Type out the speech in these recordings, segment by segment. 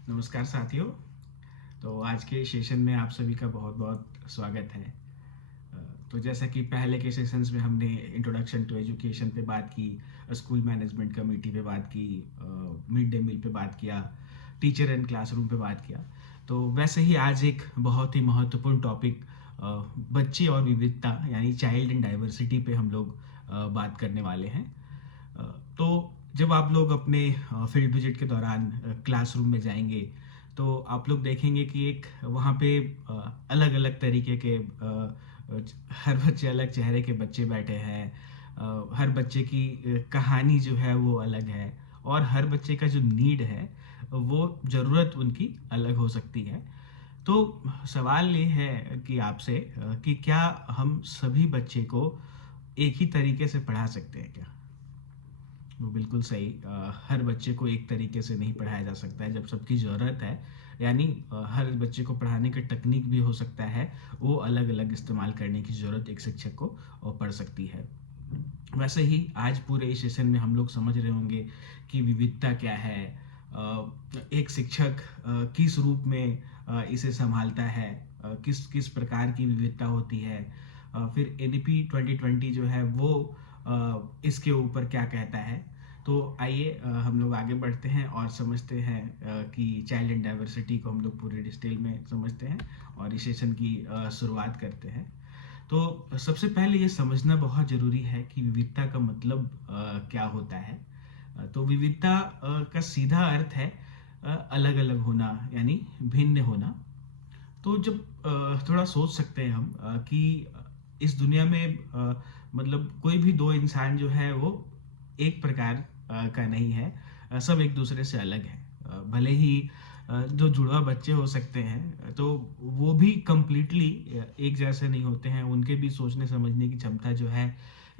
नमस्कार साथियों। तो आज के सेशन में आप सभी का बहुत बहुत स्वागत है। अ, तो जैसा कि पहले के सेशंस में हमने इंट्रोडक्शन टू एजुकेशन पे बात की, स्कूल मैनेजमेंट कमेटी पे बात की, मिड डे मील पे बात किया, टीचर एंड क्लासरूम पे बात किया। तो वैसे ही आज एक बहुत ही महत्वपूर्ण टॉपिक, बच्चे और विविधता यानी चाइल्ड एंड डाइवर्सिटी पे हम लोग बात करने वाले हैं। अ, तो जब आप लोग अपने फील्ड विजिट के दौरान क्लासरूम में जाएंगे, तो आप लोग देखेंगे कि एक वहाँ पे अलग अलग तरीके के हर बच्चे अलग चेहरे के बच्चे बैठे हैं। हर बच्चे की कहानी जो है वो अलग है, और हर बच्चे का जो नीड है वो ज़रूरत उनकी अलग हो सकती है। तो सवाल ये है कि आपसे कि क्या हम सभी बच्चे को एक ही तरीके से पढ़ा सकते हैं क्या? वो बिल्कुल सही। हर बच्चे को एक तरीके से नहीं पढ़ाया जा सकता है जब सबकी ज़रूरत है। यानी हर बच्चे को पढ़ाने का टेक्निक भी हो सकता है, वो अलग अलग इस्तेमाल करने की ज़रूरत एक शिक्षक को पड़ सकती है। वैसे ही आज पूरे इस सेशन में हम लोग समझ रहे होंगे कि विविधता क्या है। एक शिक्षक किस रूप में इसे संभालता है, किस किस प्रकार की विविधता होती है। फिर एनईपी 2020 जो है वो इसके ऊपर क्या कहता है। तो आइए हम लोग आगे बढ़ते हैं और समझते हैं कि चाइल्ड एंड डाइवर्सिटी को हम लोग पूरे डिटेल में समझते हैं और इस सेशन की शुरुआत करते हैं। तो सबसे पहले ये समझना बहुत ज़रूरी है कि विविधता का मतलब क्या होता है। तो विविधता का सीधा अर्थ है अलग अलग होना, यानी भिन्न होना। तो जब थोड़ा सोच सकते हैं हम कि इस दुनिया में मतलब कोई भी दो इंसान जो है वो एक प्रकार का नहीं है। सब एक दूसरे से अलग है। भले ही जो जुड़वा बच्चे हो सकते हैं तो वो भी कंप्लीटली एक जैसे नहीं होते हैं। उनके भी सोचने समझने की क्षमता जो है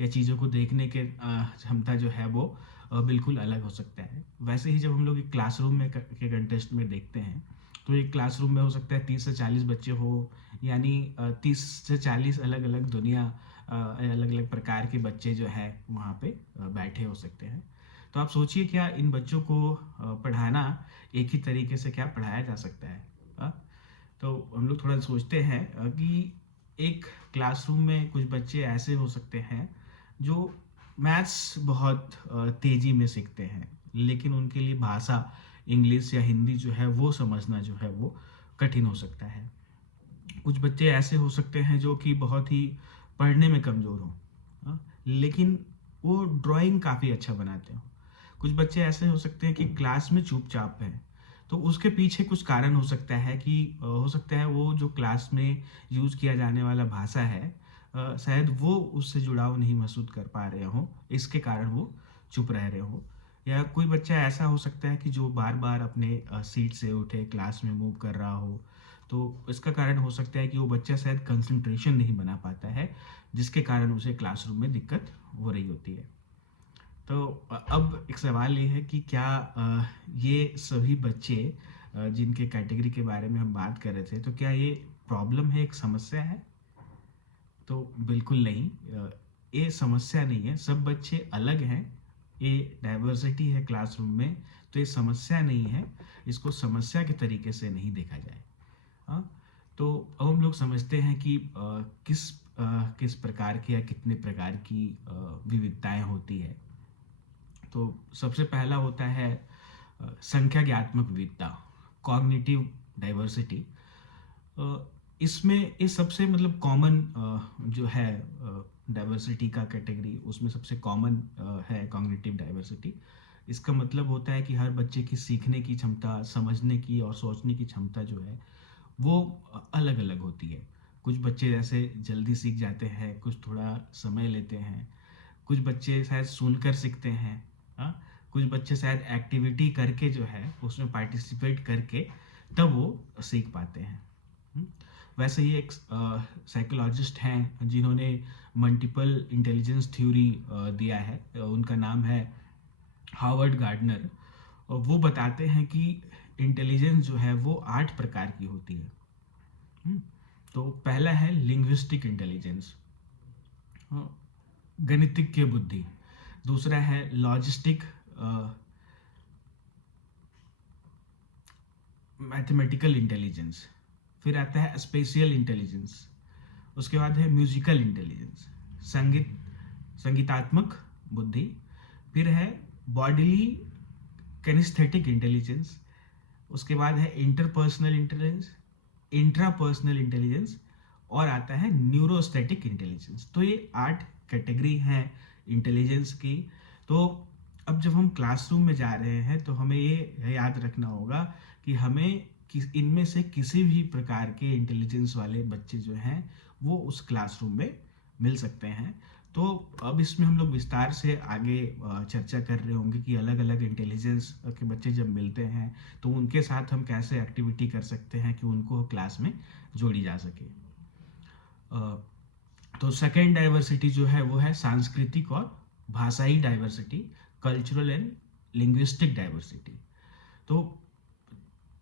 या चीज़ों को देखने के क्षमता जो है वो बिल्कुल अलग हो सकता है। वैसे ही जब हम लोग एक क्लासरूम में के कंटेस्ट में देखते हैं, तो एक क्लासरूम में हो सकता है 30 से 40 बच्चे हो, यानी 30 से 40 अलग अलग दुनिया, अलग अलग प्रकार के बच्चे जो है वहाँ पे बैठे हो सकते हैं। तो आप सोचिए क्या इन बच्चों को पढ़ाना एक ही तरीके से क्या पढ़ाया जा सकता है? अ, तो हम लोग थोड़ा सोचते हैं कि एक क्लासरूम में कुछ बच्चे ऐसे हो सकते हैं जो मैथ्स बहुत तेजी में सीखते हैं, लेकिन उनके लिए भाषा इंग्लिश या हिंदी जो है वो समझना जो है वो कठिन हो सकता है। कुछ बच्चे ऐसे हो सकते हैं जो कि बहुत ही पढ़ने में कमज़ोर हों, लेकिन वो ड्राइंग काफ़ी अच्छा बनाते हो। कुछ बच्चे ऐसे हो सकते हैं कि क्लास में चुपचाप हैं, तो उसके पीछे कुछ कारण हो सकता है कि हो सकता है वो जो क्लास में यूज़ किया जाने वाला भाषा है, शायद वो उससे जुड़ाव नहीं महसूस कर पा रहे हों, इसके कारण वो चुप रह रहे हों। या कोई बच्चा ऐसा हो सकता है कि जो बार बार अपने सीट से उठे क्लास में मूव कर रहा हो। तो इसका कारण हो सकता है कि वो बच्चा शायद कंसंट्रेशन नहीं बना पाता है, जिसके कारण उसे क्लासरूम में दिक्कत हो रही होती है। तो अब एक सवाल ये है कि क्या ये सभी बच्चे जिनके कैटेगरी के बारे में हम बात कर रहे थे, तो क्या ये प्रॉब्लम है, एक समस्या है? तो बिल्कुल नहीं। ये समस्या नहीं है, सब बच्चे अलग हैं। ये डाइवर्सिटी है क्लासरूम में, तो ये समस्या नहीं है। इसको समस्या के तरीके से नहीं देखा जाए। हाँ, तो अब हम लोग समझते हैं कि किस प्रकार की या कितने प्रकार की विविधताएं होती है। तो सबसे पहला होता है संख्या विविधता, कॉग्निटिव डाइवर्सिटी। इसमें ये सबसे मतलब कॉमन जो है डाइवर्सिटी का कैटेगरी, उसमें सबसे कॉमन है कॉग्निटिव डाइवर्सिटी। इसका मतलब होता है कि हर बच्चे की सीखने की क्षमता, समझने की और सोचने की क्षमता जो है वो अलग अलग होती है। कुछ बच्चे जैसे जल्दी सीख जाते हैं, कुछ थोड़ा समय लेते हैं। कुछ बच्चे शायद सुनकर सीखते हैं। हाँ, कुछ बच्चे शायद एक्टिविटी करके जो है उसमें पार्टिसिपेट करके तब वो सीख पाते हैं। हम्म, वैसे ही एक साइकोलॉजिस्ट हैं जिन्होंने मल्टीपल इंटेलिजेंस थ्योरी दिया है, उनका नाम है हावर्ड गार्डनर। और वो बताते हैं कि इंटेलिजेंस जो है वो 8 प्रकार की होती है। हम्म, तो पहला है लिंग्विस्टिक इंटेलिजेंस, गणितज्ञ बुद्धि। दूसरा है लॉजिस्टिक मैथमेटिकल इंटेलिजेंस, फिर आता है स्पेशियल इंटेलिजेंस, उसके बाद है म्यूजिकल इंटेलिजेंस, संगीत संगीतात्मक बुद्धि, फिर है बॉडीली कैनिस्थेटिक इंटेलिजेंस, उसके बाद है इंटरपर्सनल इंटेलिजेंस, इंट्रापर्सनल इंटेलिजेंस, और आता है न्यूरोस्टैटिक इंटेलिजेंस। तो ये 8 कैटेगरी हैं इंटेलिजेंस की। तो अब जब हम क्लासरूम में जा रहे हैं तो हमें ये याद रखना होगा कि हमें इनमें से किसी भी प्रकार के इंटेलिजेंस वाले बच्चे जो हैं वो उस क्लासरूम में मिल सकते हैं। तो अब इसमें हम लोग विस्तार से आगे चर्चा कर रहे होंगे कि अलग अलग इंटेलिजेंस के बच्चे जब मिलते हैं तो उनके साथ हम कैसे एक्टिविटी कर सकते हैं कि उनको क्लास में जोड़ी जा सके। तो सेकेंड डाइवर्सिटी जो है वो है सांस्कृतिक और भाषाई diversity, cultural and linguistic diversity. तो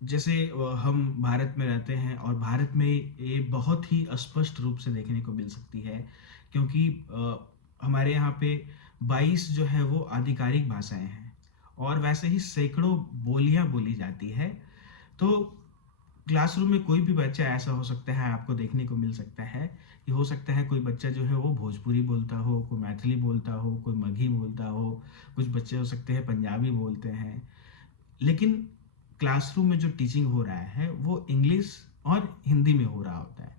जैसे हम भारत में रहते हैं और भारत में ये बहुत ही स्पष्ट रूप से देखने को मिल सकती है, क्योंकि हमारे यहाँ पे 22 जो है वो आधिकारिक भाषाएं हैं और वैसे ही सैकड़ों बोलियां बोली जाती है। तो क्लासरूम में कोई भी बच्चा ऐसा हो सकता है, आपको देखने को मिल सकता है कि हो सकता है कोई बच्चा जो है वो भोजपुरी बोलता हो, कोई मैथिली बोलता हो, कोई मगही बोलता हो, कुछ बच्चे हो सकते हैं पंजाबी बोलते हैं। लेकिन क्लासरूम में जो टीचिंग हो रहा है वो इंग्लिश और हिंदी में हो रहा होता है।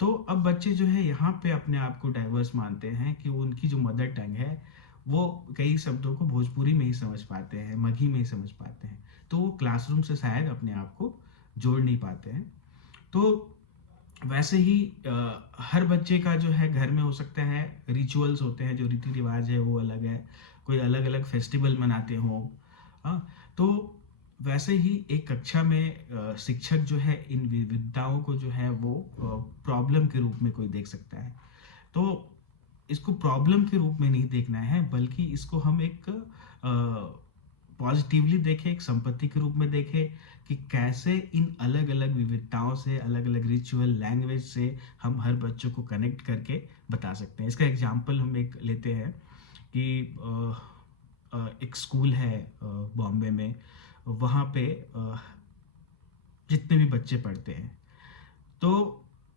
तो अब बच्चे जो है यहाँ पे अपने आप को डाइवर्स मानते हैं कि उनकी जो मदर टंग है वो कई शब्दों को भोजपुरी में ही समझ पाते हैं, मगही में ही समझ पाते हैं, तो वो क्लासरूम से शायद अपने आप को जोड़ नहीं पाते हैं। तो वैसे ही हर बच्चे का जो है घर में हो सकता है रिचुअल्स होते हैं, जो रीति रिवाज है वो अलग है, कोई अलग अलग फेस्टिवल मनाते हो। हाँ, तो वैसे ही एक कक्षा में शिक्षक जो है इन विविधताओं को जो है वो प्रॉब्लम के रूप में कोई देख सकता है। तो इसको प्रॉब्लम के रूप में नहीं देखना है, बल्कि इसको हम एक पॉजिटिवली देखें, एक संपत्ति के रूप में देखें कि कैसे इन अलग अलग विविधताओं से, अलग अलग रिचुअल लैंग्वेज से हम हर बच्चों को कनेक्ट करके बता सकते हैं। इसका एग्जाम्पल हम एक लेते हैं कि एक स्कूल है बॉम्बे में, वहाँ पे जितने भी बच्चे पढ़ते हैं तो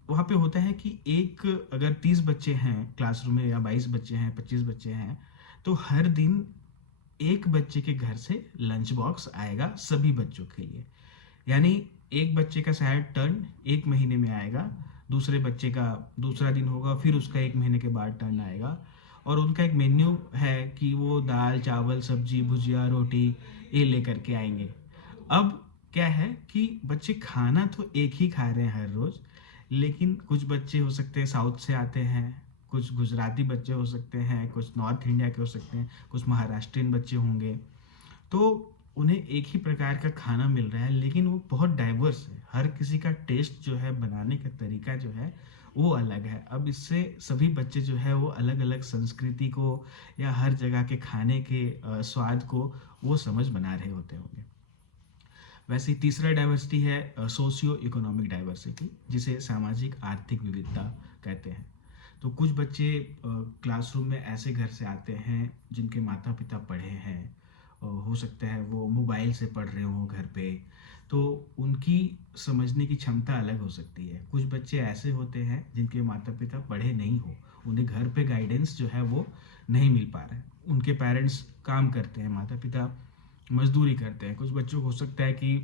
वहाँ पे होता है कि एक अगर 30 बच्चे हैं क्लासरूम में या 22 बच्चे हैं, 25 बच्चे हैं, तो हर दिन एक बच्चे के घर से लंच बॉक्स आएगा सभी बच्चों के लिए। यानी एक बच्चे का शायद टर्न एक महीने में आएगा, दूसरे बच्चे का दूसरा दिन होगा, फिर उसका एक महीने के बाद टर्न आएगा। और उनका एक मेन्यू है कि वो दाल चावल सब्जी भुजिया रोटी ये लेकर के आएंगे। अब क्या है कि बच्चे खाना तो एक ही खा रहे हैं हर रोज़, लेकिन कुछ बच्चे हो सकते हैं साउथ से आते हैं, कुछ गुजराती बच्चे हो सकते हैं, कुछ नॉर्थ इंडिया के हो सकते हैं, कुछ महाराष्ट्रियन बच्चे होंगे। तो उन्हें एक ही प्रकार का खाना मिल रहा है, लेकिन वो बहुत डाइवर्स है। हर किसी का टेस्ट जो है, बनाने का तरीका जो है वो अलग है। अब इससे सभी बच्चे जो है वो अलग अलग संस्कृति को या हर जगह के खाने के स्वाद को वो समझ बना रहे होते होंगे। वैसे ही तीसरा डाइवर्सिटी है सोशियो इकोनॉमिक डाइवर्सिटी, जिसे सामाजिक आर्थिक विविधता कहते हैं। तो कुछ बच्चे क्लासरूम में ऐसे घर से आते हैं जिनके माता पिता पढ़े हैं, हो सकता है वो मोबाइल से पढ़ रहे हों घर पे, तो उनकी समझने की क्षमता अलग हो सकती है। कुछ बच्चे ऐसे होते हैं जिनके माता पिता पढ़े नहीं हो, उन्हें घर पे गाइडेंस जो है वो नहीं मिल पा रहा है, उनके पेरेंट्स काम करते हैं, माता पिता मजदूरी करते हैं। कुछ बच्चों को हो सकता है कि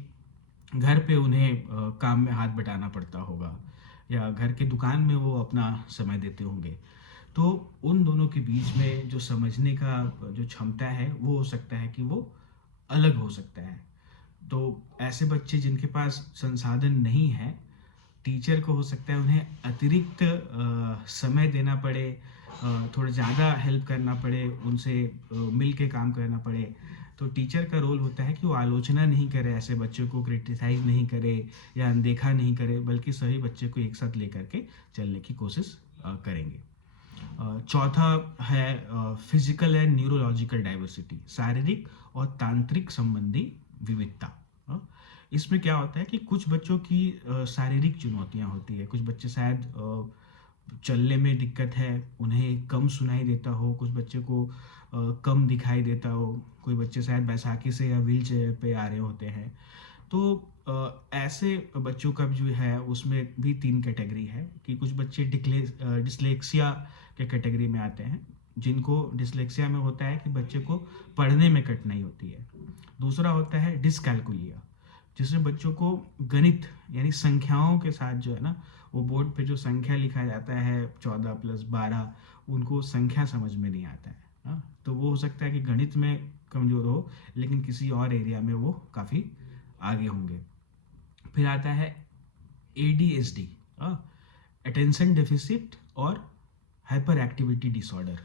घर पे उन्हें काम में हाथ बटाना पड़ता होगा, या घर के दुकान में वो अपना समय देते होंगे। तो उन दोनों के बीच में जो समझने का जो क्षमता है वो हो सकता है कि वो अलग हो सकता है। तो ऐसे बच्चे जिनके पास संसाधन नहीं है, टीचर को हो सकता है उन्हें अतिरिक्त समय देना पड़े, थोड़ा ज़्यादा हेल्प करना पड़े, उनसे मिल के काम करना पड़े। तो टीचर का रोल होता है कि वो आलोचना नहीं करे, ऐसे बच्चों को क्रिटिसाइज नहीं करे या अनदेखा नहीं करे, बल्कि सभी बच्चे को एक साथ लेकर के चलने की कोशिश करेंगे। चौथा है फिजिकल एंड न्यूरोलॉजिकल डाइवर्सिटी, शारीरिक और तांत्रिक संबंधी विविधता। इसमें क्या होता है कि कुछ बच्चों की शारीरिक चुनौतियां होती है, कुछ बच्चे शायद चलने में दिक्कत है, उन्हें कम सुनाई देता हो, कुछ बच्चे को कम दिखाई देता हो, कोई बच्चे शायद बैसाखी से या व्हील चेयर पे आ रहे होते हैं। तो ऐसे बच्चों का जो है उसमें भी 3 कैटेगरी है कि कुछ बच्चे डिस्लेक्सिया के कैटेगरी में आते हैं, जिनको डिस्लेक्सिया में होता है कि बच्चे को पढ़ने में कठिनाई होती है। दूसरा होता है डिसकैलकुलिया, जिसमें बच्चों को गणित यानी संख्याओं के साथ जो है ना, वो बोर्ड पे जो संख्या लिखा जाता है 14 + 12, उनको संख्या समझ में नहीं आता है। हाँ, तो वो हो सकता है कि गणित में कमज़ोर हो, लेकिन किसी और एरिया में वो काफ़ी आगे होंगे। फिर आता है ADHD, अटेंशन डेफिसिट और हाइपर एक्टिविटी डिसऑर्डर।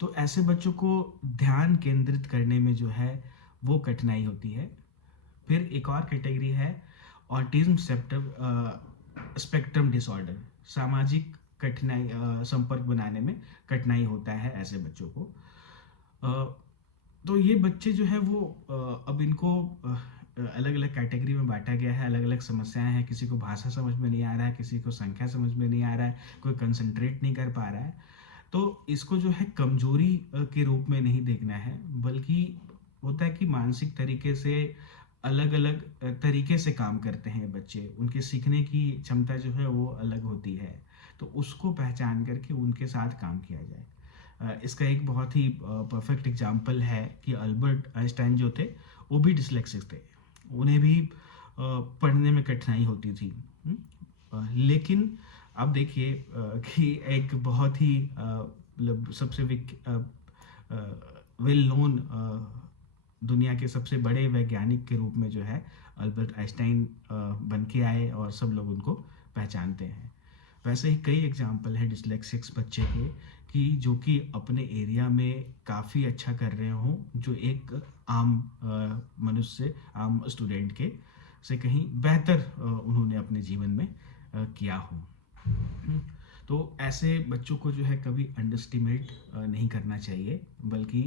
तो ऐसे बच्चों को ध्यान केंद्रित करने में जो है वो कठिनाई होती है। फिर एक और कैटेगरी है ऑटिज्म स्पेक्ट्रम डिसऑर्डर, सामाजिक कठिनाई, संपर्क बनाने में कठिनाई होता है ऐसे बच्चों को। अ, तो ये बच्चे जो है वो अब इनको अलग अलग कैटेगरी में बांटा गया है, अलग अलग समस्याएं हैं, किसी को भाषा समझ में नहीं आ रहा है, किसी को संख्या समझ में नहीं आ रहा है, कोई कंसंट्रेट नहीं कर पा रहा है। तो इसको जो है कमजोरी के रूप में नहीं देखना है, बल्कि होता है कि मानसिक तरीके से अलग अलग तरीके से काम करते हैं बच्चे, उनके सीखने की क्षमता जो है वो अलग होती है। तो उसको पहचान करके उनके साथ काम किया जाए। इसका एक बहुत ही परफेक्ट एग्जाम्पल है कि अल्बर्ट आइंस्टाइन जो थे वो भी डिसलेक्सिक थे, उन्हें भी पढ़ने में कठिनाई होती थी। लेकिन अब देखिए कि एक बहुत ही मतलब सबसे वेल नोन दुनिया के सबसे बड़े वैज्ञानिक के रूप में जो है अल्बर्ट आइंस्टाइन बन के आए और सब लोग उनको पहचानते हैं। वैसे ही कई एग्जाम्पल हैं डिसलेक्सिक्स बच्चे के कि जो कि अपने एरिया में काफ़ी अच्छा कर रहे हों, जो एक आम मनुष्य, आम स्टूडेंट के से कहीं बेहतर उन्होंने अपने जीवन में किया हो। तो ऐसे बच्चों को जो है कभी अंडरस्टिमेट नहीं करना चाहिए, बल्कि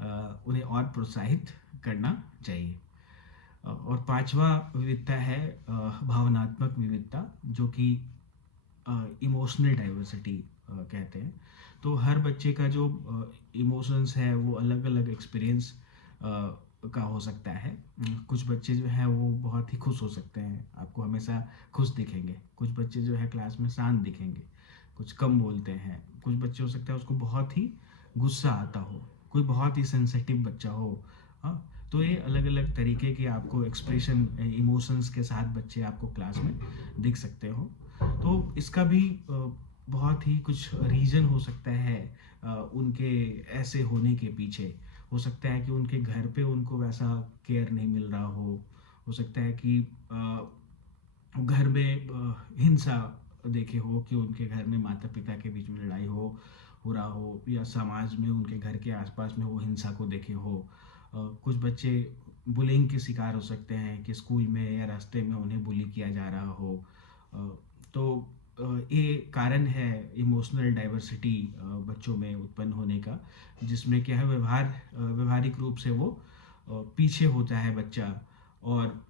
उन्हें और प्रोत्साहित करना चाहिए। और पांचवा विविधता है भावनात्मक विविधता, जो कि इमोशनल डाइवर्सिटी कहते हैं। तो हर बच्चे का जो इमोशंस है वो अलग अलग एक्सपीरियंस का हो सकता है। कुछ बच्चे जो हैं वो बहुत ही खुश हो सकते हैं, आपको हमेशा खुश दिखेंगे। कुछ बच्चे जो है क्लास में शांत दिखेंगे, कुछ कम बोलते हैं। कुछ बच्चे हो सकता है उसको बहुत ही गुस्सा आता हो, कोई बहुत ही सेंसिटिव बच्चा हो। हाँ, तो ये अलग अलग तरीके के आपको एक्सप्रेशन, इमोशंस के साथ बच्चे आपको क्लास में दिख सकते हो। तो इसका भी बहुत ही कुछ रीज़न हो सकता है उनके ऐसे होने के पीछे। हो सकता है कि उनके घर पे उनको वैसा केयर नहीं मिल रहा हो सकता है कि घर में हिंसा देखे हो, कि उनके घर में माता पिता के बीच में लड़ाई हो रहा हो, या समाज में उनके घर के आसपास में वो हिंसा को देखे हो। कुछ बच्चे बुलिंग के शिकार हो सकते हैं कि स्कूल में या रास्ते में उन्हें बुली किया जा रहा हो। तो ये कारण है इमोशनल डाइवर्सिटी बच्चों में उत्पन्न होने का, जिसमें क्या है व्यवहारिक रूप से वो पीछे होता है बच्चा। और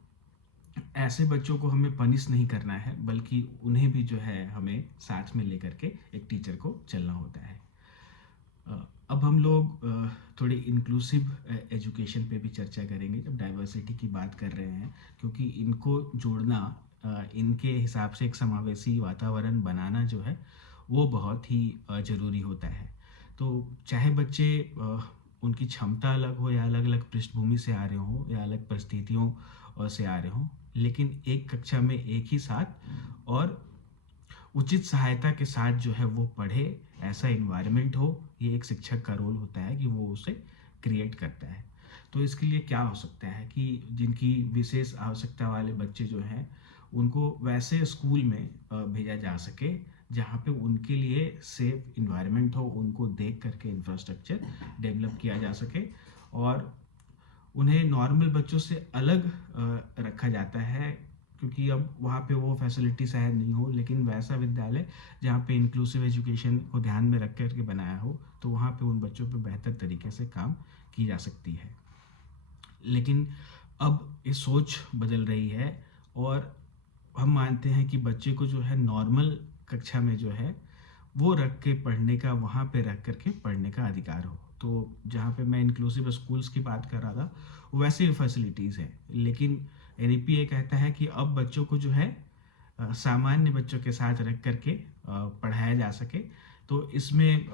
ऐसे बच्चों को हमें पनिश नहीं करना है, बल्कि उन्हें भी जो है हमें साथ में लेकर के एक टीचर को चलना होता है। अब हम लोग थोड़ी इंक्लूसिव एजुकेशन पे भी चर्चा करेंगे जब डाइवर्सिटी की बात कर रहे हैं, क्योंकि इनको जोड़ना, इनके हिसाब से एक समावेशी वातावरण बनाना जो है वो बहुत ही ज़रूरी होता है। तो चाहे बच्चे उनकी क्षमता अलग हो, या अलग अलग पृष्ठभूमि से आ रहे हों, या अलग परिस्थितियों से आ रहे हों, लेकिन एक कक्षा में एक ही साथ और उचित सहायता के साथ जो है वो पढ़े, ऐसा इन्वायरमेंट हो। ये एक शिक्षक का रोल होता है कि वो उसे क्रिएट करता है। तो इसके लिए क्या हो सकता है कि जिनकी विशेष आवश्यकता वाले बच्चे जो हैं उनको वैसे स्कूल में भेजा जा सके जहाँ पे उनके लिए सेफ इन्वायरमेंट हो, उनको देख करके इंफ्रास्ट्रक्चर डेवलप किया जा सके, और उन्हें नॉर्मल बच्चों से अलग रखा जाता है, क्योंकि अब वहाँ पे वो फैसिलिटी शायद नहीं हो, लेकिन वैसा विद्यालय जहाँ पे इंक्लूसिव एजुकेशन को ध्यान में रख कर के बनाया हो, तो वहाँ पे उन बच्चों पे बेहतर तरीके से काम की जा सकती है। लेकिन अब ये सोच बदल रही है, और हम मानते हैं कि बच्चे को जो है नॉर्मल कक्षा में जो है वो रख के पढ़ने का, वहाँ पे रख करके पढ़ने का अधिकार हो। तो जहाँ पे मैं इंक्लूसिव स्कूल्स की बात कर रहा था, वैसे ही फैसिलिटीज़ हैं, लेकिन एनईपी ये कहता है कि अब बच्चों को जो है सामान्य बच्चों के साथ रख करके पढ़ाया जा सके। तो इसमें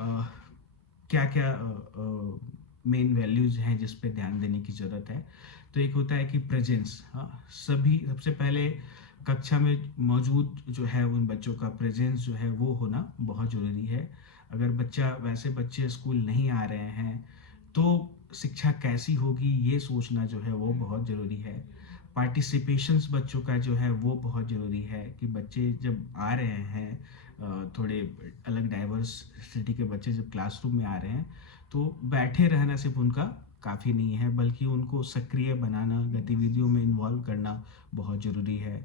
क्या क्या मेन वैल्यूज़ हैं जिस पे ध्यान देने की ज़रूरत है। तो एक होता है कि प्रेजेंस, हाँ, सभी सबसे पहले कक्षा में मौजूद जो है उन बच्चों का प्रेजेंस जो है वो होना बहुत ज़रूरी है। अगर वैसे बच्चे स्कूल नहीं आ रहे हैं तो शिक्षा कैसी होगी ये सोचना जो है वो बहुत ज़रूरी है। पार्टिसिपेशंस बच्चों का जो है वो बहुत ज़रूरी है कि बच्चे जब आ रहे हैं, थोड़े अलग डाइवर्सिटी के बच्चे जब क्लासरूम में आ रहे हैं तो बैठे रहना सिर्फ उनका काफ़ी नहीं है, बल्कि उनको सक्रिय बनाना, गतिविधियों में इन्वॉल्व करना बहुत ज़रूरी है।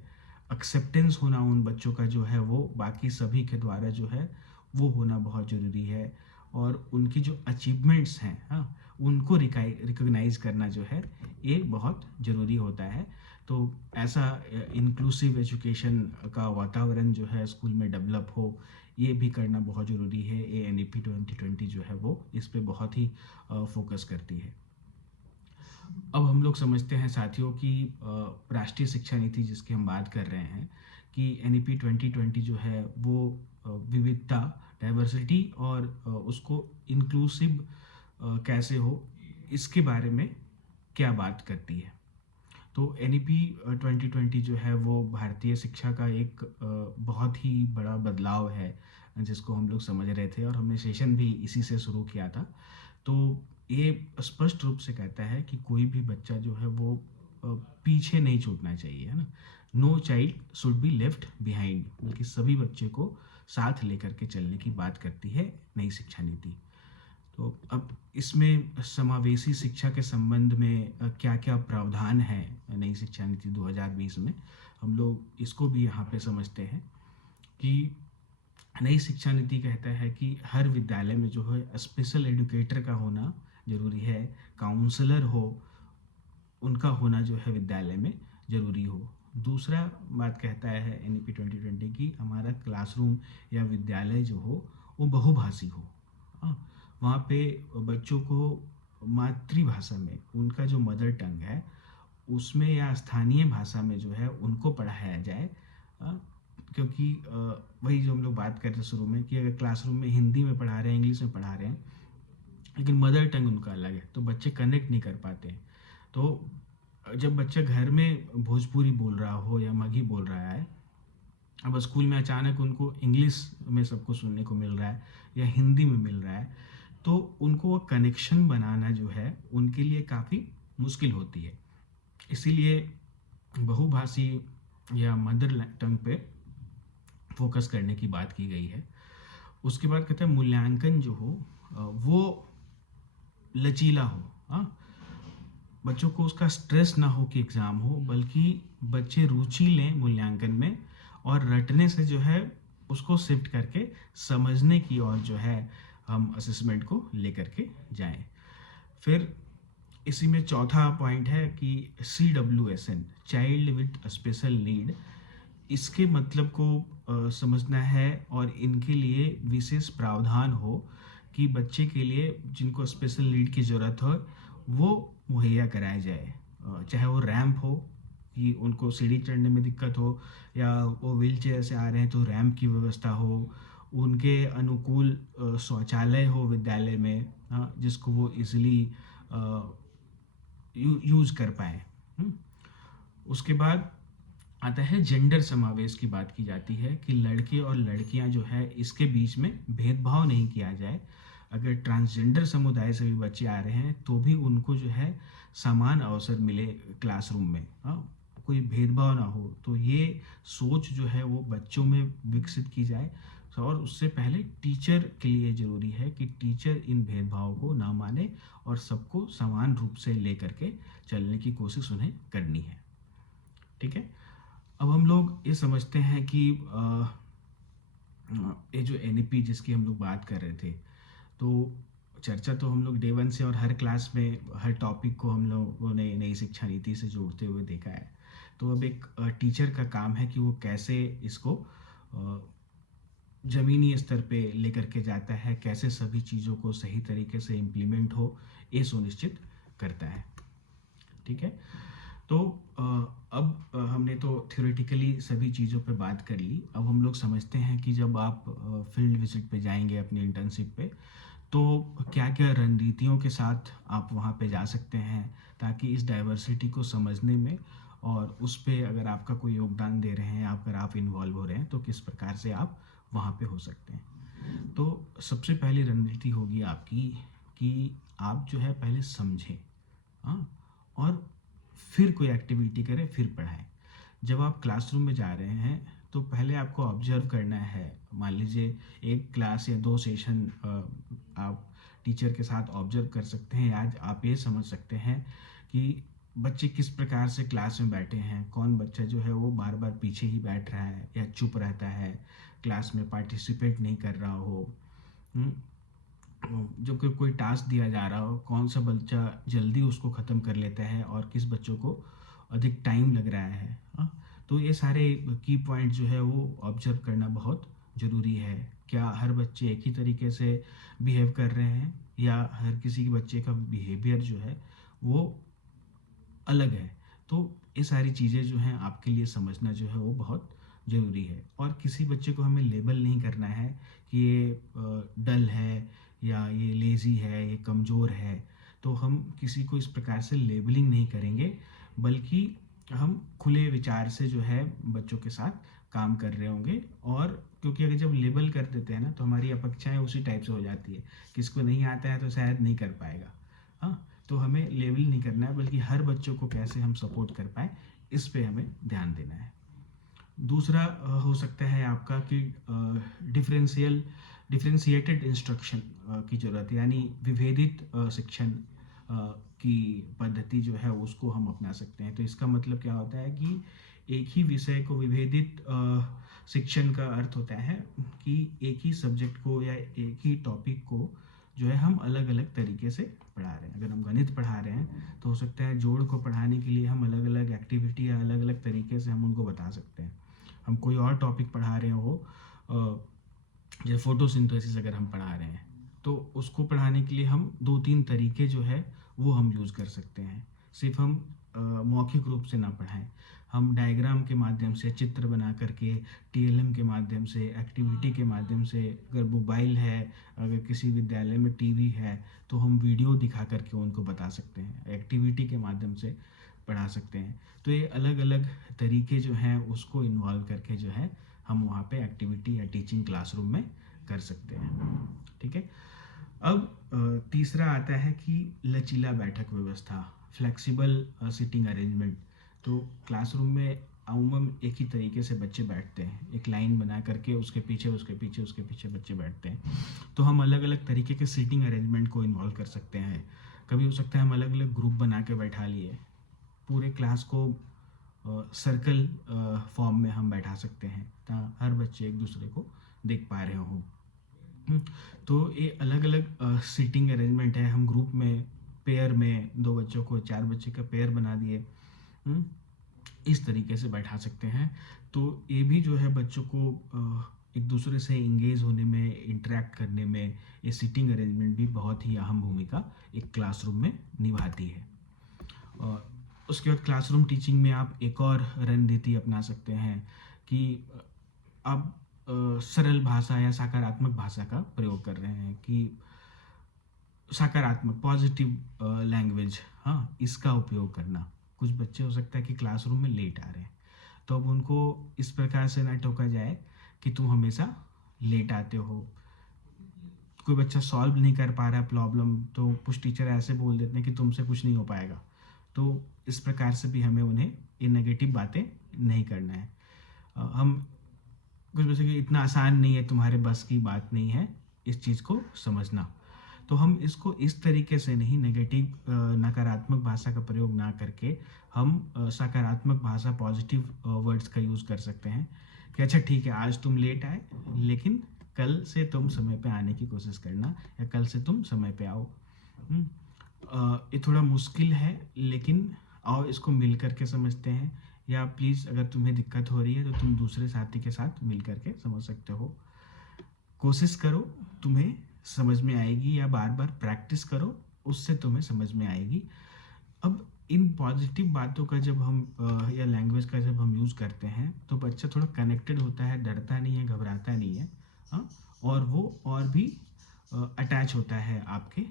एक्सेप्टेंस होना उन बच्चों का जो है वो बाकी सभी के द्वारा जो है वो होना बहुत ज़रूरी है। और उनकी जो अचीवमेंट्स हैं, हाँ, उनको रिकॉग्नाइज करना जो है ये बहुत ज़रूरी होता है। तो ऐसा इंक्लूसिव एजुकेशन का वातावरण जो है स्कूल में डेवलप हो, ये भी करना बहुत ज़रूरी है। ये एनईपी 2020 जो है वो इस पे बहुत ही फोकस करती है। अब हम लोग समझते हैं साथियों कि राष्ट्रीय शिक्षा नीति जिसकी हम बात कर रहे हैं कि एनईपी 2020 जो है वो विविधता, डाइवर्सिटी और उसको इंक्लूसिव कैसे हो इसके बारे में क्या बात करती है। तो एनईपी 2020 जो है वो भारतीय शिक्षा का एक बहुत ही बड़ा बदलाव है जिसको हम लोग समझ रहे थे और हमने सेशन भी इसी से शुरू किया था। तो ये स्पष्ट रूप से कहता है कि कोई भी बच्चा जो है वो पीछे नहीं छूटना चाहिए, है ना। No child should be left behind, बल्कि सभी बच्चे को साथ लेकर के चलने की बात करती है नई शिक्षा नीति। तो अब इसमें समावेशी शिक्षा के संबंध में क्या क्या प्रावधान है नई शिक्षा नीति 2020 में, हम लोग इसको भी यहाँ पे समझते हैं कि नई शिक्षा नीति कहता है कि हर विद्यालय में जो है स्पेशल एजुकेटर का होना जरूरी है, काउंसलर हो उनका होना जो है विद्यालय में ज़रूरी हो। दूसरा बात कहता है एनईपी 2020 की हमारा क्लासरूम या विद्यालय जो हो वो बहुभाषी हो। हाँ, वहाँ पे बच्चों को मातृभाषा में, उनका जो मदर टंग है उसमें या स्थानीय भाषा में जो है उनको पढ़ाया जाए। क्योंकि वही जो हम लोग बात करते शुरू में कि अगर क्लासरूम में हिंदी में पढ़ा रहे हैं, इंग्लिश में पढ़ा रहे हैं, लेकिन मदर टंग उनका अलग है तो बच्चे कनेक्ट नहीं कर पाते हैं। तो जब बच्चा घर में भोजपुरी बोल रहा हो या मगही बोल रहा है, अब स्कूल में अचानक उनको इंग्लिश में सबको सुनने को मिल रहा है या हिंदी में मिल रहा है, तो उनको वो कनेक्शन बनाना जो है उनके लिए काफ़ी मुश्किल होती है। इसीलिए बहुभाषी या मदर टंग पे फोकस करने की बात की गई है। उसके बाद कहते हैं मूल्यांकन जो हो वो लचीला हो। हाँ, बच्चों को उसका स्ट्रेस ना हो कि एग्ज़ाम हो, बल्कि बच्चे रुचि लें मूल्यांकन में और रटने से जो है उसको शिफ्ट करके समझने की और जो है हम असेसमेंट को लेकर के जाएं। फिर इसी में चौथा पॉइंट है कि CWSN, child with special need, इसके मतलब को समझना है और इनके लिए विशेष प्रावधान हो कि बच्चे के लिए जिनको स्पेशल नीड की ज़रूरत हो वो मुहैया कराया जाए। चाहे वो रैंप हो कि उनको सीढ़ी चढ़ने में दिक्कत हो, या वो व्हील चेयर से आ रहे हैं तो रैंप की व्यवस्था हो, उनके अनुकूल शौचालय हो विद्यालय में, जिसको वो इजीली यूज़ कर पाए। उसके बाद आता है जेंडर समावेश की बात की जाती है कि लड़के और लड़कियां जो है इसके बीच में भेदभाव नहीं किया जाए। अगर ट्रांसजेंडर समुदाय से भी बच्चे आ रहे हैं तो भी उनको जो है समान अवसर मिले क्लासरूम में, कोई भेदभाव ना हो। तो ये सोच जो है वो बच्चों में विकसित की जाए। और उससे पहले टीचर के लिए ज़रूरी है कि टीचर इन भेदभाव को ना माने और सबको समान रूप से लेकर के चलने की कोशिश उन्हें करनी है। ठीक है, अब हम लोग ये समझते हैं कि ये जो एनईपी जिसकी हम लोग बात कर रहे थे, तो चर्चा तो हम लोग डे 1 से और हर क्लास में हर टॉपिक को हम लोगों ने नई शिक्षा नीति से जोड़ते हुए देखा है। तो अब एक टीचर का काम है कि वो कैसे इसको ज़मीनी स्तर पे लेकर के जाता है, कैसे सभी चीज़ों को सही तरीके से इम्प्लीमेंट हो ये सुनिश्चित करता है। ठीक है, तो अब थ्योरेटिकली सभी चीज़ों पे बात कर ली। अब हम लोग समझते हैं कि जब आप फील्ड विजिट पे जाएंगे अपनी इंटर्नशिप पे, तो क्या क्या रणनीतियों के साथ आप वहाँ पे जा सकते हैं, ताकि इस डाइवर्सिटी को समझने में और उस पे अगर आपका कोई योगदान दे रहे हैं, अगर आप इन्वॉल्व हो रहे हैं, तो किस प्रकार से आप वहाँ पे हो सकते हैं। तो सबसे पहली रणनीति होगी आपकी कि आप जो है पहले समझें, हाँ, और फिर कोई एक्टिविटी करें, फिर पढ़ाएं। जब आप क्लासरूम में जा रहे हैं तो पहले आपको ऑब्जर्व करना है। मान लीजिए एक क्लास या 2 सेशन आप टीचर के साथ ऑब्जर्व कर सकते हैं। आज आप ये समझ सकते हैं कि बच्चे किस प्रकार से क्लास में बैठे हैं, कौन बच्चा जो है वो बार बार पीछे ही बैठ रहा है या चुप रहता है, क्लास में पार्टिसिपेट नहीं कर रहा हो। हम्म, जो कि कोई टास्क दिया जा रहा हो, कौन सा बच्चा जल्दी उसको ख़त्म कर लेता है और किस बच्चों को अधिक टाइम लग रहा है, हाँ। तो ये सारे की पॉइंट जो है वो ऑब्जर्व करना बहुत ज़रूरी है। क्या हर बच्चे एक ही तरीके से बिहेव कर रहे हैं, या हर किसी के बच्चे का बिहेवियर जो है वो अलग है। तो ये सारी चीज़ें जो हैं आपके लिए समझना जो है वो बहुत ज़रूरी है। और किसी बच्चे को हमें लेबल नहीं करना है कि ये डल है, या ये लेज़ी है, ये कमज़ोर है। तो हम किसी को इस प्रकार से लेबलिंग नहीं करेंगे, बल्कि हम खुले विचार से जो है बच्चों के साथ काम कर रहे होंगे। और क्योंकि अगर जब लेबल कर देते हैं ना, तो हमारी अपेक्षाएं उसी टाइप से हो जाती है। किसको नहीं आता है तो शायद नहीं कर पाएगा, हाँ। तो हमें लेबल नहीं करना है, बल्कि हर बच्चों को कैसे हम सपोर्ट कर पाए, इस पे हमें ध्यान देना है। दूसरा हो सकता है आपका कि डिफरेंशिएटेड इंस्ट्रक्शन की ज़रूरत है, यानी विभेदित शिक्षण की पद्धति जो है उसको हम अपना सकते हैं। तो इसका मतलब क्या होता है कि एक ही विषय को विभेदित शिक्षण का अर्थ होता है कि एक ही सब्जेक्ट को या एक ही टॉपिक को जो है हम अलग अलग तरीके से पढ़ा रहे हैं। अगर हम गणित पढ़ा रहे हैं तो हो सकता है जोड़ को पढ़ाने के लिए हम अलग अलग एक्टिविटी या अलग अलग तरीके से हम उनको बता सकते हैं। हम कोई और टॉपिक पढ़ा रहे हो, जैसे फोटोसिंथेसिस अगर हम पढ़ा रहे हैं, तो उसको पढ़ाने के लिए हम 2-3 तरीके जो है वो हम यूज़ कर सकते हैं। सिर्फ हम मौखिक रूप से ना पढ़ाएं, हम डायग्राम के माध्यम से, चित्र बना करके, टीएलएम के माध्यम से, एक्टिविटी के माध्यम से, अगर मोबाइल है, अगर किसी विद्यालय में टीवी है, तो हम वीडियो दिखा करके उनको बता सकते हैं, एक्टिविटी के माध्यम से पढ़ा सकते हैं। तो ये अलग अलग तरीके जो हैं उसको इन्वॉल्व करके जो है हम वहाँ पे एक्टिविटी या टीचिंग क्लासरूम में कर सकते हैं। ठीक है। अब तीसरा आता है कि लचीला बैठक व्यवस्था, फ्लेक्सिबल सिटिंग अरेंजमेंट। तो क्लासरूम में अमूमन एक ही तरीके से बच्चे बैठते हैं, एक लाइन बना करके उसके पीछे उसके पीछे उसके पीछे बच्चे बैठते हैं। तो हम अलग अलग तरीके के सीटिंग अरेंजमेंट को इन्वॉल्व कर सकते हैं। कभी हो सकता है हम अलग अलग ग्रुप बना के बैठा लिए, पूरे क्लास को सर्कल फॉर्म में हम बैठा सकते हैं, ताकि हर बच्चे एक दूसरे को देख पा रहे हों। तो ये अलग अलग सीटिंग अरेंजमेंट है। हम ग्रुप में, पेयर में 2 बच्चों को 4 बच्चे का पेयर बना दिए, इस तरीके से बैठा सकते हैं। तो ये भी जो है बच्चों को एक दूसरे से इंगेज होने में, इंटरेक्ट करने में, ये सीटिंग अरेंजमेंट भी बहुत ही अहम भूमिका एक क्लासरूम में निभाती है। और उसके बाद क्लासरूम टीचिंग में आप एक और रणनीति अपना सकते हैं कि आप सरल भाषा या सकारात्मक भाषा का प्रयोग कर रहे हैं, कि सकारात्मक पॉजिटिव लैंग्वेज, हाँ, इसका उपयोग करना। कुछ बच्चे हो सकता है कि क्लासरूम में लेट आ रहे हैं, तो अब उनको इस प्रकार से ना टोका जाए कि तुम हमेशा लेट आते हो। कोई बच्चा सॉल्व नहीं कर पा रहा है प्रॉब्लम, तो कुछ टीचर ऐसे बोल देते हैं कि तुमसे कुछ नहीं हो पाएगा। तो इस प्रकार से भी हमें उन्हें ये नेगेटिव बातें नहीं करना है। हम कुछ बच्चे कि इतना आसान नहीं है, तुम्हारे बस की बात नहीं है इस चीज़ को समझना। तो हम इसको इस तरीके से नहीं, नेगेटिव नकारात्मक भाषा का प्रयोग ना करके हम सकारात्मक भाषा, पॉजिटिव वर्ड्स का यूज़ कर सकते हैं कि अच्छा ठीक है, आज तुम लेट आए, लेकिन कल से तुम समय पे आने की कोशिश करना, या कल से तुम समय पे आओ। ये थोड़ा मुश्किल है, लेकिन आओ इसको मिल करके समझते हैं। या प्लीज़ अगर तुम्हें दिक्कत हो रही है तो तुम दूसरे साथी के साथ मिल करके समझ सकते हो। कोशिश करो, तुम्हें समझ में आएगी, या बार बार प्रैक्टिस करो, उससे तुम्हें समझ में आएगी। अब इन पॉजिटिव बातों का जब हम या लैंग्वेज का जब हम यूज़ करते हैं तो बच्चा थोड़ा कनेक्टेड होता है, डरता नहीं है, घबराता नहीं है। हाँ, और वो और भी अटैच होता है आपके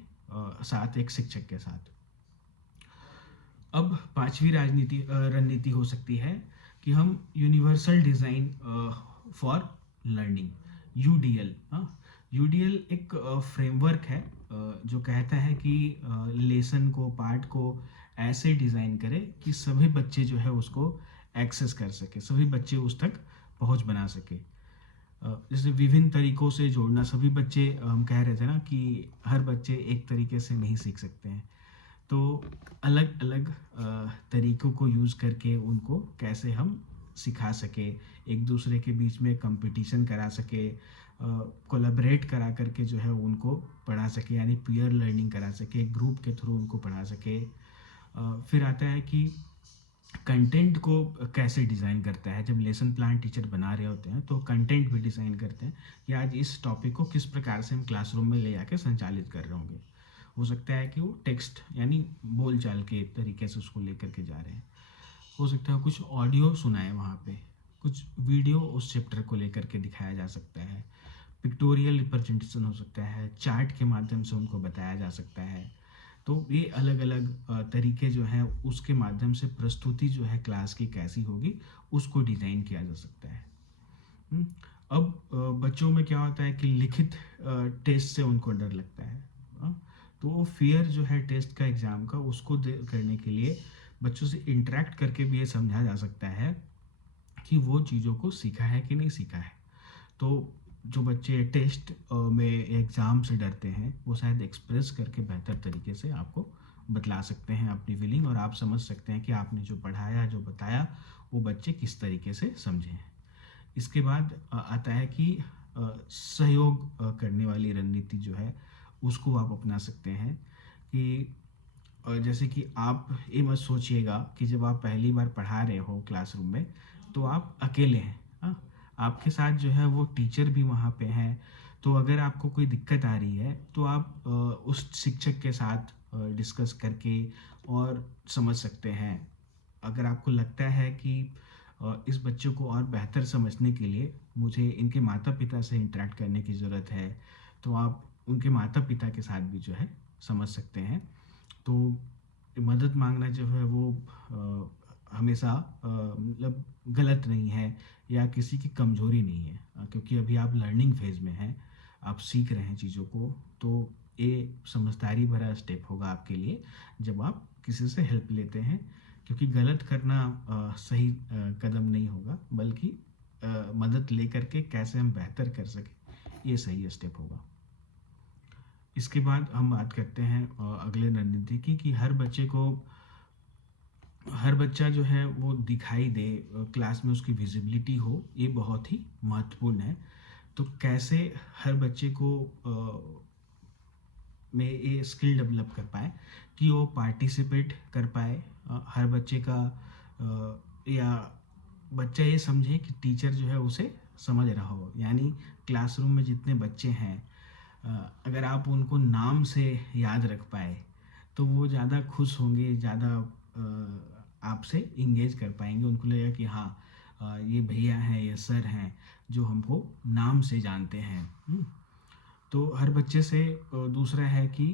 साथ, एक शिक्षक के साथ। अब पांचवी रणनीति हो सकती है कि हम universal design for learning, UDL. हाँ, यूडीएल एक फ्रेमवर्क है जो कहता है कि लेसन को, पार्ट को ऐसे डिज़ाइन करें कि सभी बच्चे जो है उसको एक्सेस कर सके, सभी बच्चे उस तक पहुंच बना सके। जैसे विभिन्न तरीकों से जोड़ना, सभी बच्चे हम कह रहे थे ना कि हर बच्चे एक तरीके से नहीं सीख सकते हैं, तो अलग अलग तरीकों को यूज़ करके उनको कैसे हम सिखा सके, एक दूसरे के बीच में कंपटीशन करा सके, कोलैबोरेट करा करके जो है उनको पढ़ा सके, यानी पीयर लर्निंग करा सके, ग्रुप के थ्रू उनको पढ़ा सके। फिर आता है कि कंटेंट को कैसे डिज़ाइन करता है। जब लेसन प्लान टीचर बना रहे होते हैं तो कंटेंट भी डिज़ाइन करते हैं कि आज इस टॉपिक को किस प्रकार से हम क्लासरूम में ले जाके संचालित कर रहे होंगे। हो सकता है कि वो टेक्स्ट यानी बोलचाल के तरीके से उसको लेकर के जा रहे हैं, हो सकता है कुछ ऑडियो सुनाए वहाँ पे, कुछ वीडियो उस चैप्टर को लेकर के दिखाया जा सकता है, पिक्टोरियल रिप्रेजेंटेशन हो सकता है, चार्ट के माध्यम से उनको बताया जा सकता है। तो ये अलग अलग तरीके जो हैं उसके माध्यम से प्रस्तुति जो है क्लास की कैसी होगी उसको डिज़ाइन किया जा सकता है। हम्म, अब बच्चों में क्या होता है कि लिखित टेस्ट से उनको डर लगता है। हाँ, तो वो फियर जो है टेस्ट का, एग्ज़ाम का, उसको करने के लिए बच्चों से इंटरेक्ट करके भी ये समझा जा सकता है कि वो चीज़ों को सीखा है कि नहीं सीखा है। तो जो बच्चे टेस्ट में, एग्ज़ाम से डरते हैं, वो शायद एक्सप्रेस करके बेहतर तरीके से आपको बतला सकते हैं अपनी फीलिंग, और आप समझ सकते हैं कि आपने जो पढ़ाया, जो बताया, वो बच्चे किस तरीके से समझे हैं। इसके बाद आता है कि सहयोग करने वाली रणनीति जो है उसको आप अपना सकते हैं कि जैसे कि आप ये मत सोचिएगा कि जब आप पहली बार पढ़ा रहे हो क्लासरूम में तो आप अकेले हैं। हाँ, आपके साथ जो है वो टीचर भी वहाँ पे हैं। तो अगर आपको कोई दिक्कत आ रही है तो आप उस शिक्षक के साथ डिस्कस करके और समझ सकते हैं। अगर आपको लगता है कि इस बच्चे को और बेहतर समझने के लिए मुझे इनके माता पिता से इंटरेक्ट करने की ज़रूरत है, तो आप उनके माता पिता के साथ भी जो है समझ सकते हैं। तो मदद मांगना जो है वो हमेशा मतलब गलत नहीं है या किसी की कमज़ोरी नहीं है, क्योंकि अभी आप लर्निंग फेज़ में हैं, आप सीख रहे हैं चीज़ों को। तो ये समझदारी भरा स्टेप होगा आपके लिए जब आप किसी से हेल्प लेते हैं, क्योंकि गलत करना सही कदम नहीं होगा, बल्कि मदद लेकर के कैसे हम बेहतर कर सकें, ये सही स्टेप होगा। इसके बाद हम बात करते हैं अगले रणनीति की कि हर बच्चा जो है वो दिखाई दे, क्लास में उसकी विजिबिलिटी हो, ये बहुत ही महत्वपूर्ण है। तो कैसे हर बच्चे को में ये स्किल डेवलप कर पाए कि वो पार्टिसिपेट कर पाए, हर बच्चे का या बच्चा ये समझे कि टीचर जो है उसे समझ रहा हो। यानी क्लासरूम में जितने बच्चे हैं, अगर आप उनको नाम से याद रख पाए तो वो ज़्यादा खुश होंगे, ज़्यादा आपसे इंगेज कर पाएंगे। उनको लगेगा कि हाँ, ये भैया हैं, ये सर हैं जो हमको नाम से जानते हैं। तो हर बच्चे से दूसरा है कि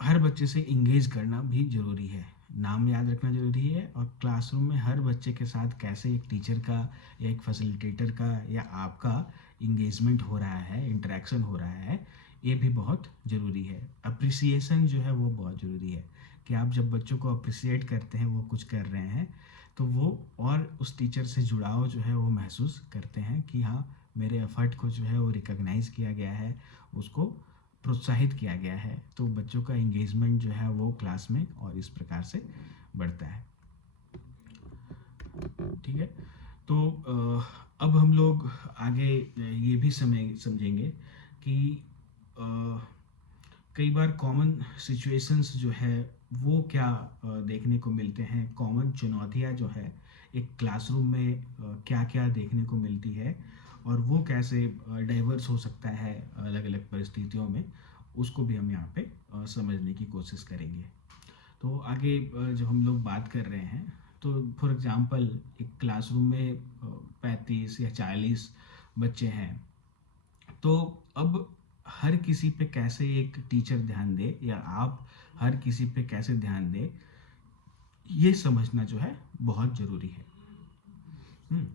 हर बच्चे से इंगेज करना भी ज़रूरी है, नाम याद रखना ज़रूरी है, और क्लासरूम में हर बच्चे के साथ कैसे एक टीचर का या एक फैसिलिटेटर का या आपका इंगेजमेंट हो रहा है, इंटरेक्शन हो रहा है, ये भी बहुत ज़रूरी है। अप्रिसिएशन जो है वो बहुत ज़रूरी है कि आप जब बच्चों को अप्रिसिएट करते हैं, वो कुछ कर रहे हैं, तो वो और उस टीचर से जुड़ाव जो है वो महसूस करते हैं कि हाँ, मेरे एफर्ट को जो है वो रिकॉग्नाइज़ किया गया है, उसको प्रोत्साहित किया गया है। तो बच्चों का एंगेजमेंट जो है वो क्लास में और इस प्रकार से बढ़ता है। ठीक है, तो अब हम लोग आगे ये भी समझेंगे कि कई बार कॉमन सिचुएशंस जो है वो क्या देखने को मिलते हैं, कॉमन चुनौतियाँ जो है एक क्लासरूम में क्या क्या देखने को मिलती है, और वो कैसे डाइवर्स हो सकता है अलग अलग परिस्थितियों में, उसको भी हम यहाँ पे समझने की कोशिश करेंगे। तो आगे जब हम लोग बात कर रहे हैं, तो फॉर एग्जांपल एक क्लासरूम में 35 या 40 बच्चे हैं, तो अब हर किसी पे कैसे एक टीचर ध्यान दे या आप हर किसी पे कैसे ध्यान दे, ये समझना जो है बहुत ज़रूरी है। हम्म,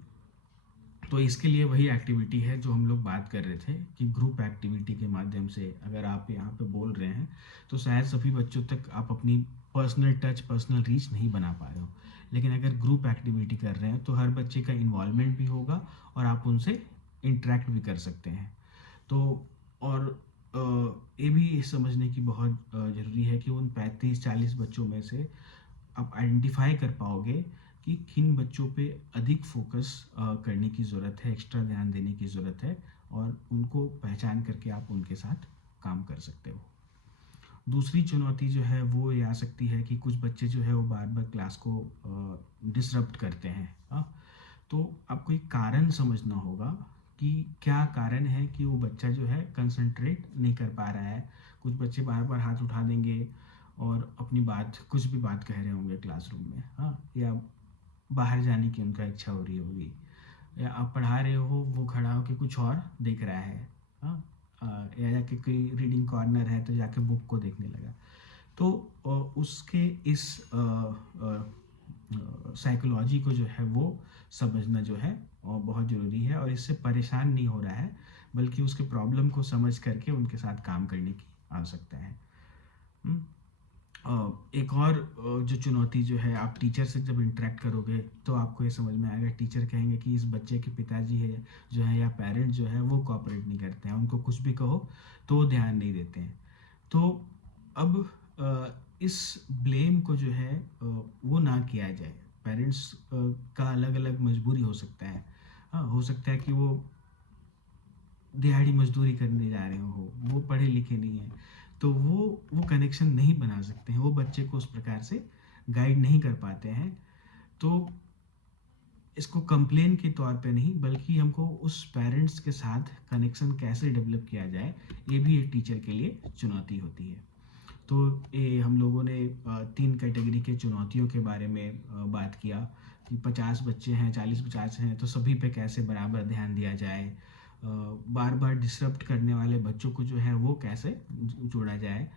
तो इसके लिए वही एक्टिविटी है जो हम लोग बात कर रहे थे कि ग्रुप एक्टिविटी के माध्यम से अगर आप यहाँ पे बोल रहे हैं, तो शायद सभी बच्चों तक आप अपनी पर्सनल टच, पर्सनल रीच नहीं बना पा रहे हो। लेकिन अगर ग्रुप एक्टिविटी कर रहे हैं तो हर बच्चे का इन्वॉल्वमेंट भी होगा और आप उनसे इंटरेक्ट भी कर सकते हैं। तो और ये भी समझने की बहुत ज़रूरी है कि उन 35-40 बच्चों में से आप आइडेंटिफाई कर पाओगे कि किन बच्चों पे अधिक फोकस करने की ज़रूरत है, एक्स्ट्रा ध्यान देने की ज़रूरत है, और उनको पहचान करके आप उनके साथ काम कर सकते हो। दूसरी चुनौती जो है वो ये आ सकती है कि कुछ बच्चे जो है वो बार बार क्लास को डिसरप्ट करते हैं। हाँ, तो आपको एक कारण समझना होगा कि क्या कारण है कि वो बच्चा जो है कंसंट्रेट नहीं कर पा रहा है। कुछ बच्चे बार बार हाथ उठा देंगे और अपनी बात, कुछ भी बात कह रहे होंगे क्लासरूम में, हाँ, या बाहर जाने की उनका इच्छा हो रही होगी, या आप पढ़ा रहे हो वो खड़ा होकर कुछ और देख रहा है। हाँ, या जाके कोई रीडिंग कॉर्नर है तो जाके बुक को देखने लगा। तो उसके इस साइकोलॉजी को जो है वो समझना जो है बहुत ज़रूरी है, और इससे परेशान नहीं हो रहा है, बल्कि उसके प्रॉब्लम को समझ करके उनके साथ काम करने की आवश्यकता है। हम्म, एक और जो चुनौती जो है, आप टीचर से जब इंटरेक्ट करोगे तो आपको ये समझ में आएगा, टीचर कहेंगे कि इस बच्चे के पिताजी है जो है या पेरेंट जो है वो कोऑपरेट नहीं करते हैं, उनको कुछ भी कहो तो वो ध्यान नहीं देते हैं। तो अब इस ब्लेम को जो है वो ना किया जाए। पेरेंट्स का अलग अलग मजबूरी हो सकता है। हाँ, हो सकता है कि वो दिहाड़ी मजदूरी करने जा रहे हो, वो पढ़े लिखे नहीं है, तो वो कनेक्शन नहीं बना सकते हैं, वो बच्चे को उस प्रकार से गाइड नहीं कर पाते हैं। तो इसको कंप्लेन के तौर पे नहीं, बल्कि हमको उस पेरेंट्स के साथ कनेक्शन कैसे डेवलप किया जाए, ये भी एक टीचर के लिए चुनौती होती है। तो ये हम लोगों ने 3 कैटेगरी के चुनौतियों के बारे में बात किया कि 50 बच्चे हैं, 40 50 हैं, तो सभी पे कैसे बराबर ध्यान दिया जाए। बार बार डिसरप्ट करने वाले बच्चों को जो है वो कैसे जोड़ा जाए,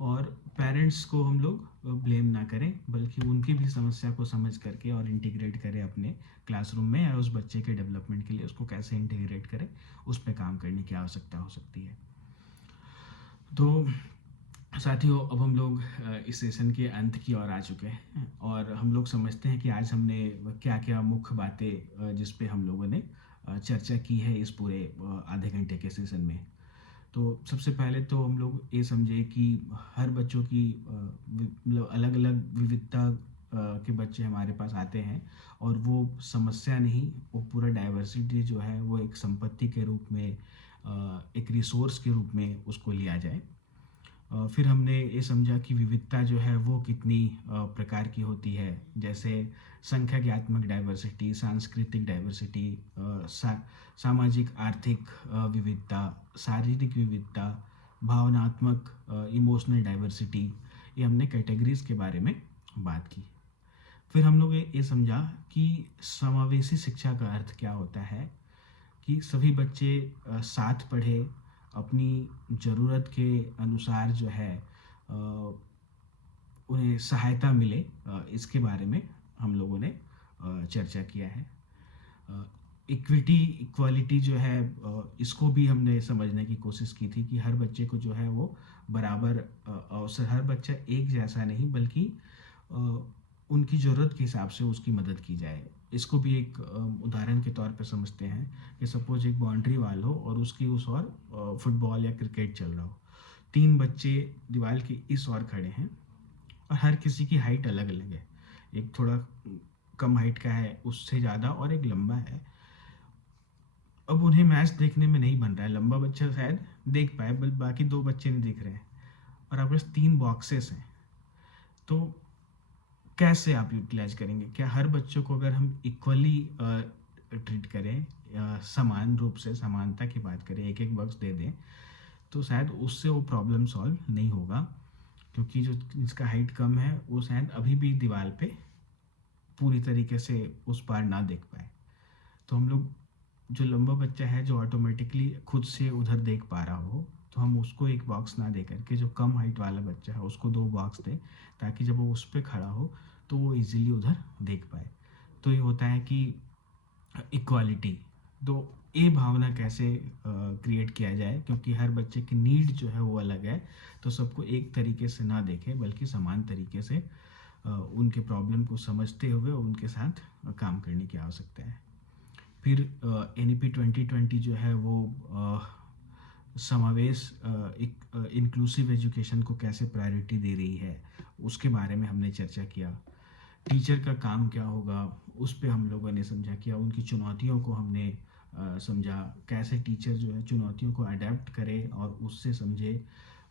और पेरेंट्स को हम लोग ब्लेम ना करें, बल्कि उनकी भी समस्या को समझ करके और इंटीग्रेट करें अपने क्लासरूम में, या उस बच्चे के डेवलपमेंट के लिए उसको कैसे इंटीग्रेट करें, उस पर काम करने की आवश्यकता हो सकती है। तो साथियों, अब हम लोग इस सेशन के अंत की ओर आ चुके हैं, और हम लोग समझते हैं कि आज हमने क्या क्या मुख्य बातें जिस पे हम लोगों ने चर्चा की है इस पूरे आधे घंटे के सेशन में। तो सबसे पहले तो हम लोग ये समझे कि हर बच्चों की मतलब अलग अलग विविधता के बच्चे हमारे पास आते हैं, और वो समस्या नहीं, वो पूरा डाइवर्सिटी जो है वो एक संपत्ति के रूप में, एक रिसोर्स के रूप में उसको लिया जाए। फिर हमने ये समझा कि विविधता जो है वो कितनी प्रकार की होती है, जैसे संख्यात्मक डाइवर्सिटी, सांस्कृतिक डाइवर्सिटी, सामाजिक आर्थिक विविधता, शारीरिक विविधता, भावनात्मक इमोशनल डाइवर्सिटी। ये हमने कैटेगरीज के बारे में बात की। फिर हम लोग ये समझा कि समावेशी शिक्षा का अर्थ क्या होता है, कि सभी बच्चे साथ पढ़े, अपनी ज़रूरत के अनुसार जो है उन्हें सहायता मिले, इसके बारे में हम लोगों ने चर्चा किया है। इक्विटी, इक्वालिटी जो है, इसको भी हमने समझने की कोशिश की थी कि हर बच्चे को जो है वो बराबर अवसर, हर बच्चा एक जैसा नहीं, बल्कि उनकी ज़रूरत के हिसाब से उसकी मदद की जाए। इसको भी एक उदाहरण के तौर पे समझते हैं कि सपोज एक बाउंड्री वाल हो और उसकी उस ओर फुटबॉल या क्रिकेट चल रहा हो। 3 बच्चे दीवार के इस ओर खड़े हैं, और हर किसी की हाइट अलग अलग है। एक थोड़ा कम हाइट का है, उससे ज़्यादा, और एक लंबा है। अब उन्हें मैच देखने में नहीं बन रहा है, लंबा बच्चा शायद देख पाए, बल बाकी 2 बच्चे नहीं देख रहे हैं, और आपके पास 3 बॉक्सेस हैं। तो कैसे आप यूटिलाइज करेंगे? क्या हर बच्चों को अगर हम इक्वली ट्रीट करें, समान रूप से समानता की बात करें, एक एक बॉक्स दे दें, तो शायद उससे वो प्रॉब्लम सॉल्व नहीं होगा, क्योंकि जो जिसका हाइट कम है वो शायद अभी भी दीवार पे पूरी तरीके से उस पार ना देख पाए। तो हम लोग, जो लंबा बच्चा है जो ऑटोमेटिकली खुद से उधर देख पा रहा हो, तो हम उसको एक बॉक्स ना दे करके जो कम हाइट वाला बच्चा है उसको 2 बॉक्स दें, ताकि जब वो उस पे खड़ा हो तो वो इजीली उधर देख पाए। तो ये होता है कि इक्वालिटी। तो ये भावना कैसे क्रिएट किया जाए, क्योंकि हर बच्चे की नीड जो है वो अलग है, तो सबको एक तरीके से ना देखें बल्कि समान तरीके से उनके प्रॉब्लम को समझते हुए उनके साथ काम करने की आवश्यकता है। फिर NEP 2020 जो है वो समावेश एक इंक्लूसिव एजुकेशन को कैसे प्रायोरिटी दे रही है, उसके बारे में हमने चर्चा किया। टीचर का काम क्या होगा, उस पे हम लोगों ने समझा किया। उनकी चुनौतियों को हमने समझा, कैसे टीचर जो है चुनौतियों को अडेप्ट करे और उससे समझे,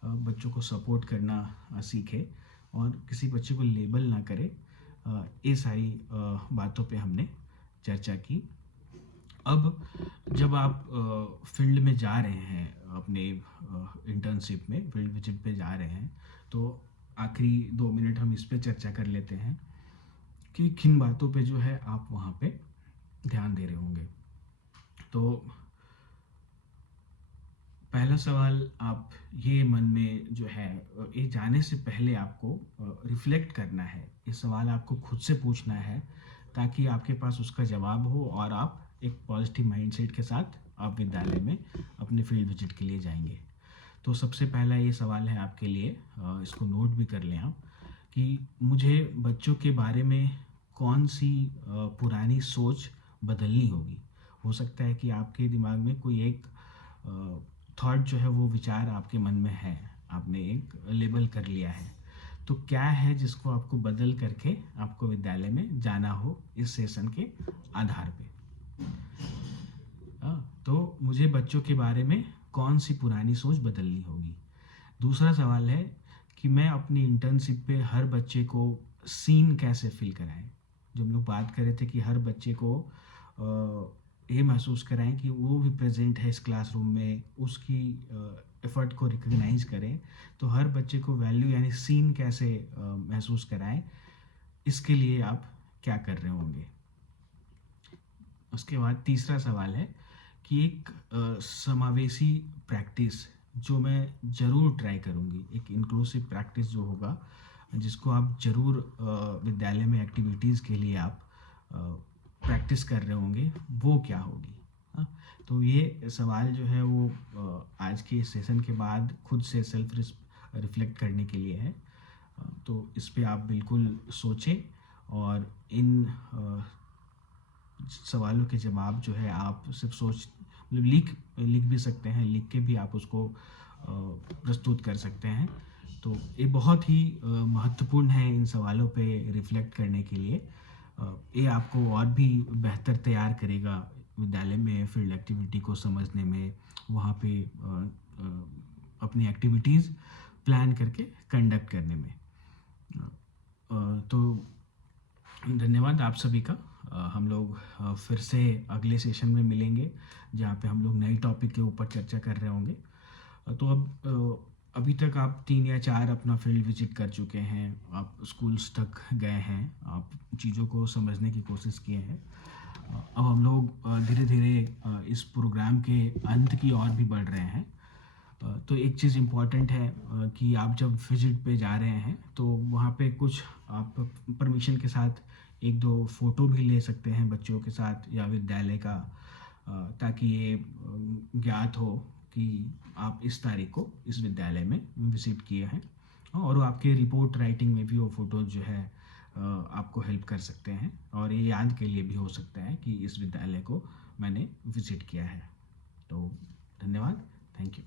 बच्चों को सपोर्ट करना सीखे और किसी बच्चे को लेबल ना करे। ये सारी बातों पे हमने चर्चा की। अब जब आप फील्ड में जा रहे हैं, अपने इंटर्नशिप में फील्ड विजिट पे जा रहे हैं, तो आखिरी 2 मिनट हम इस पे चर्चा कर लेते हैं कि किन बातों पे जो है आप वहाँ पे ध्यान दे रहे होंगे। तो पहला सवाल, आप ये मन में जो है ये जाने से पहले आपको रिफ्लेक्ट करना है। ये सवाल आपको खुद से पूछना है, ताकि आपके पास उसका जवाब हो और आप एक पॉजिटिव माइंडसेट के साथ आप विद्यालय में अपने फील्ड विजिट के लिए जाएंगे। तो सबसे पहला ये सवाल है आपके लिए, इसको नोट भी कर लें आप, कि मुझे बच्चों के बारे में कौन सी पुरानी सोच बदलनी होगी। हो सकता है कि आपके दिमाग में कोई एक थॉट जो है वो विचार आपके मन में है, आपने एक लेबल कर लिया है। तो क्या है जिसको आपको बदल करके आपको विद्यालय में जाना हो इस सेशन के आधार पे। तो मुझे बच्चों के बारे में कौन सी पुरानी सोच बदलनी होगी। दूसरा सवाल है कि मैं अपनी इंटर्नशिप पे हर बच्चे को सीन कैसे फील कराएं। जो हम लोग बात कर रहे थे कि हर बच्चे को ये महसूस कराएं कि वो भी प्रेजेंट है इस क्लासरूम में, उसकी एफर्ट को रिकग्नाइज करें। तो हर बच्चे को वैल्यू यानी सीन कैसे महसूस कराएं, इसके लिए आप क्या कर रहे होंगे। उसके बाद तीसरा सवाल है कि एक समावेशी प्रैक्टिस जो मैं ज़रूर ट्राई करूँगी, एक इंक्लूसिव प्रैक्टिस जो होगा, जिसको आप ज़रूर विद्यालय में एक्टिविटीज़ के लिए आप प्रैक्टिस कर रहे होंगे, वो क्या होगी। हाँ, तो ये सवाल जो है वो आज के सेशन के बाद खुद से सेल्फ रिफ्लेक्ट करने के लिए है। तो इस पे आप बिल्कुल सोचें और इन सवालों के जवाब जो है आप सिर्फ सोच लिख भी सकते हैं, लिख के भी आप उसको प्रस्तुत कर सकते हैं। तो ये बहुत ही महत्वपूर्ण है इन सवालों पे रिफ्लेक्ट करने के लिए। ये आपको और भी बेहतर तैयार करेगा विद्यालय में फील्ड एक्टिविटी को समझने में, वहाँ पे अपनी एक्टिविटीज़ प्लान करके कंडक्ट करने में। तो धन्यवाद आप सभी का। हम लोग फिर से अगले सेशन में मिलेंगे, जहाँ पे हम लोग नए टॉपिक के ऊपर चर्चा कर रहे होंगे। तो अब अभी तक आप 3 या 4 अपना फील्ड विजिट कर चुके हैं, आप स्कूल्स तक गए हैं, आप चीज़ों को समझने की कोशिश किए हैं। अब हम लोग धीरे धीरे इस प्रोग्राम के अंत की ओर भी बढ़ रहे हैं। तो एक चीज़ इम्पॉर्टेंट है कि आप जब विजिट पे जा रहे हैं तो वहाँ पे कुछ आप परमिशन के साथ 1-2 फ़ोटो भी ले सकते हैं बच्चों के साथ या विद्यालय का, ताकि ये ज्ञात हो कि आप इस तारीख को इस विद्यालय में विजिट किए हैं। और आपके रिपोर्ट राइटिंग में भी वो फ़ोटो जो है आपको हेल्प कर सकते हैं, और ये याद के लिए भी हो सकता है कि इस विद्यालय को मैंने विजिट किया है। तो धन्यवाद, थैंक यू।